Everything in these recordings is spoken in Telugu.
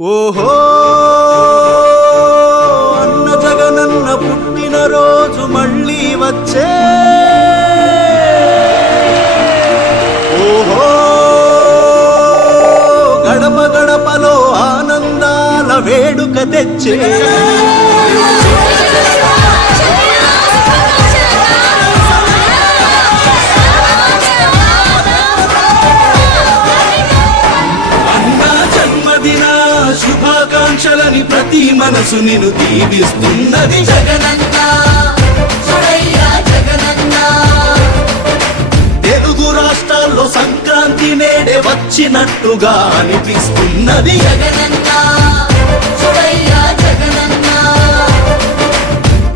ఓహో అన్న జగనన్న పుట్టిన రోజు మళ్ళీ వచ్చే ఓహో గడప గడపలో ఆనందాల వేడుక తెచ్చే శుభాకాంక్షలని ప్రతి మనసు నిన్ను దీవిస్తున్నది జగనన్న జగనన్న. తెలుగు రాష్ట్రాల్లో సంక్రాంతి నేడే వచ్చినట్టుగా అనిపిస్తున్నది జగనన్న జగనన్న.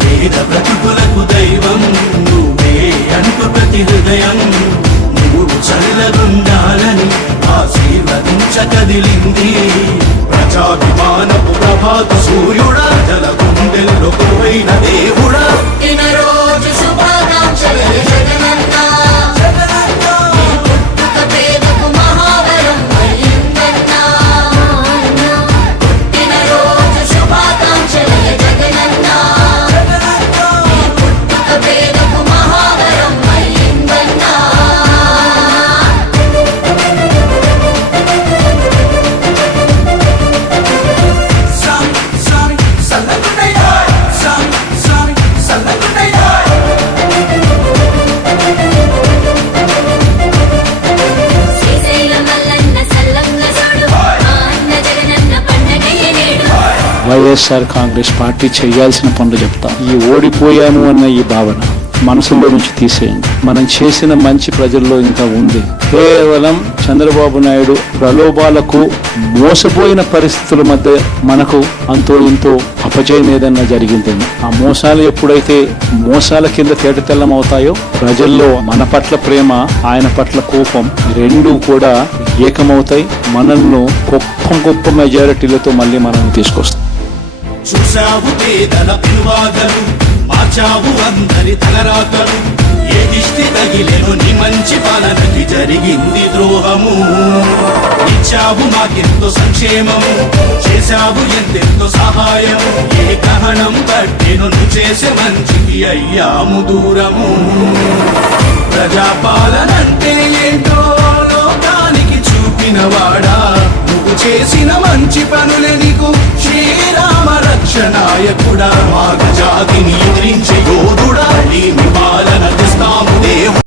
పేద బ్రతుకులకు దైవం నువ్వే అంటూ ప్రతి హృదయం నువ్వు చల్లగుండాలని ఆశీర్వదించ కదిలింది ప్రజాభిమానపు ప్రభాత సూర్యుడా జల గుండెల్లో కొలువైన దేవుడా. రోజు శుభాకాంక్షలు జగనన్న పుట్టుక పేదకు మహావరం అయ్యిందన్నా. పుట్టినరోజు శుభాకాంక్షలు జగనన్న పుట్టుక పేదకు మహావరం అయ్యిందన్నా. వైఎస్ఆర్ కాంగ్రెస్ పార్టీ చేయాల్సిన పనులు చెప్తాం. ఈ ఓడిపోయాము అన్న ఈ భావన మనసులో నుంచి తీసేయండి. మనం చేసిన మంచి ప్రజల్లో ఇంకా ఉంది. కేవలం చంద్రబాబు నాయుడు ప్రలోభాలకు మోసపోయిన పరిస్థితుల మధ్య మనకు అంతో ఇంతో అపజయం ఏదన్నా జరిగిందేమో. ఆ మోసాలు ఎప్పుడైతే మోసాల కింద తేటతెల్లం అవుతాయో ప్రజల్లో మన పట్ల ప్రేమ, ఆయన పట్ల కోపం రెండూ కూడా ఏకమవుతాయి. మనల్ని గొప్ప మెజారిటీలతో మళ్ళీ మనల్ని తీసుకొస్తాం. చూసావు పేదల పిలువాగలు, మార్చావు అందరి తలరాకలు. ఏ దిష్టి తగిలేను నీ మంచి పాలనకి జరిగింది ద్రోహము. ఇచ్చావు మాకెంతో సంక్షేమము, చేశావు ఎంతెంతో సహాయము. ఏ గ్రహణం పట్టెను నువ్వు చేసే మంచికి అయ్యాము దూరము. ప్రజాపాలనంటే ఏంటో లోకానికి చూపినవాడా, నువ్వు చేసిన మంచి పనులే నీకు శ్రీరామ రక్షణాయకుడా. మాగ జాతిని ఎదిరించే